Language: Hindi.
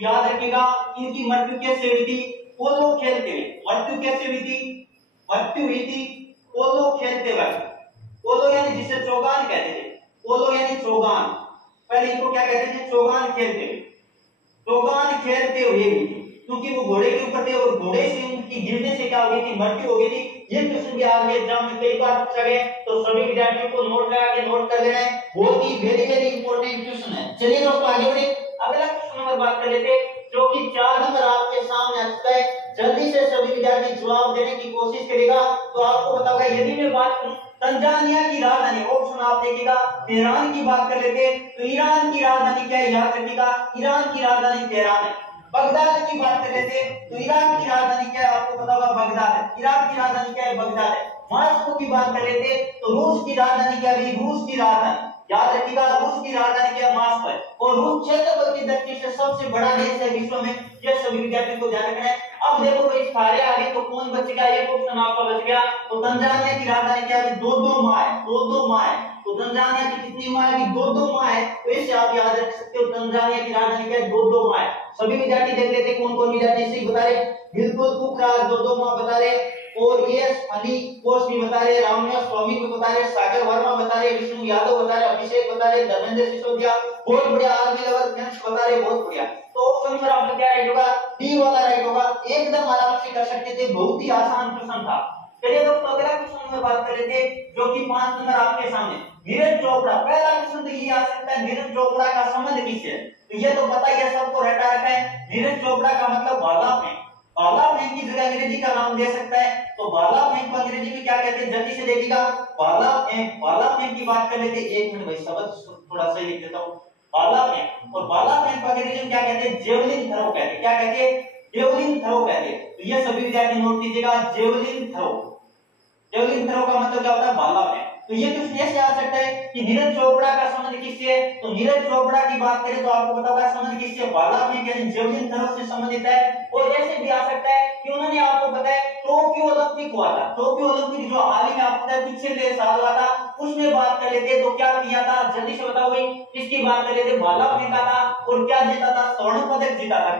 तो याद रखिएगा इनकी मृत्यु कैसे हुई थी? पोलो खेलते हुए। मृत्यु कैसे हुई थी? मृत्यु हुई थी पोलो खेलते वक्त। पोलो यानी जिसे चौगान कहते थे, पोलो यानी चौगान, पहले इनको क्या कहते थे? चौगान खेलते हुए। चौगान खेलते हुए भी, क्योंकि वो घोड़े के ऊपर थे और घोड़े से उनकी गिरने से क्या हो गई थी? मृत्यु हो गई थी। ये क्वेश्चन भी आ गया एग्जाम में कई बार पूछा गया, तो सभी विद्यार्थियों को नोट लगा के नोट कर लेना है, बहुत ही वेरी वेरी इंपॉर्टेंट क्वेश्चन है। चलिए दोस्तों आगे बढ़े, अगला क्वेश्चन नंबर बात कर लेते हैं, जो कि 4 नंबर आपके सामने आ चुका है। जल्दी से सभी विद्यार्थी जवाब देने की कोशिश करेगा। तो आपको बताऊंगा, यदि मैं बात करूं तंजानिया की राजधानी, ऑप्शन आप देखिएगा, तेहरान की बात कर लेते हैं, तो ईरान की राजधानी क्या है? याद रखिएगा, ईरान की राजधानी तेहरान है। बगदाद की बात कर लेते हैं, तो ईराक की राजधानी क्या है? आपको पता होगा बगदाद है। इराक की राजधानी क्या है? बगदाद है। मॉस्को की बात कर लेते हैं, तो रूस की राजधानी क्या है? रूस की राजधानी, याद रखिएगा, रूस की राजधानी क्या है? मॉस्को है। और रूस क्षेत्रफल की दृष्टि से सबसे बड़ा देश है विश्व में, यह सभी विद्यार्थियों को ध्यान रखना है। अब देखो भाई सारे आगे तो कौन बच गया? एक ऑप्शन आपका बच गया, तो तंजानिया की राजधानी क्या है? दो माह है, दो माह है। तो तंजानिया की कितनी माह है? दो माह है। तो इसे आप याद रख सकते हो, तंजानिया की राजधानी क्या है? दो माह है। सभी विद्यार्थी देख लेते कौन कौन विद्यार्थी इसे बता रहे, बिल्कुल पुखराज दो माह बता रहे, और एस फनी कोस भी बता रहे, रामनिवास स्वामी भी बता रहे, सागर वर्मा बता रहे, विष्णु यादव बता रहे, अभिषेक बता रहे, धर्मेंद्र सिसोदिया, बहुत बढ़िया, आर्मी लेवल फ्रेंड्स बता रहे, बहुत बढ़िया। तो ऑप्शन नंबर आपका क्या राइट होगा? डी वाला राइट होगा। एकदम आराम से कर सकते थे, बहुत ही आसान प्रश्न था। चलिए दोस्तों अगला क्वेश्चन में बात कर लेते हैं, जो कि 5 नंबर आपके सामने, नीरज चोपड़ा। पहला क्वेश्चन तो ये आ सकता है, नीरज चोपड़ा का संबंध किससे? तो ये तो पता ही है, सबको रटा रखा है, नीरज चोपड़ा का मतलब भाला फेंक। भाला फेंक की जगह अंग्रेजी का नाम दे सकता है, तो भाला फेंक को अंग्रेजी में क्या कहते हैं? जल्दी से देखिएगा, भाला फेंक। भाला फेंक की बात कर लेते हैं, एक मिनट भाई शब्द थोड़ा सा लिख देता हूं, भाला फेंक। और भाला फेंक को अंग्रेजी में क्या कहते हैं? जेवलिन थ्रो कहते हैं। क्या कहते हैं? जेवलिन थ्रो कहते हैं। तो ये सभी विद्यार्थी नोट कीजिएगा, जेवलिन थ्रो। जेवलिन थ्रो का मतलब क्या होता है? भाला फेंक। तो ये क्वेश्चन ऐसे आ सकता है कि नीरज चोपड़ा का संबंध किससे है? तो नीरज चोपड़ा की बात करें तो आपको पता होगा संबंध किससे? भाला फेंक यानी जेवलिन थ्रो से संबंधित है। और ऐसे भी आ सकता है कि उन्होंने, आपको पता है टोक्यो ओलंपिक हुआ था, टोक्यो ओलंपिक जो हाल ही में आपको पता है पिछले साल हुआ था, उसमें बात कर लेते हैं, तो क्या किया था? जल्दी से बताओ भाई, किसकी बात कर लेते? भाला फेंका था, और क्या जीता था? स्वर्ण पदक जीता था।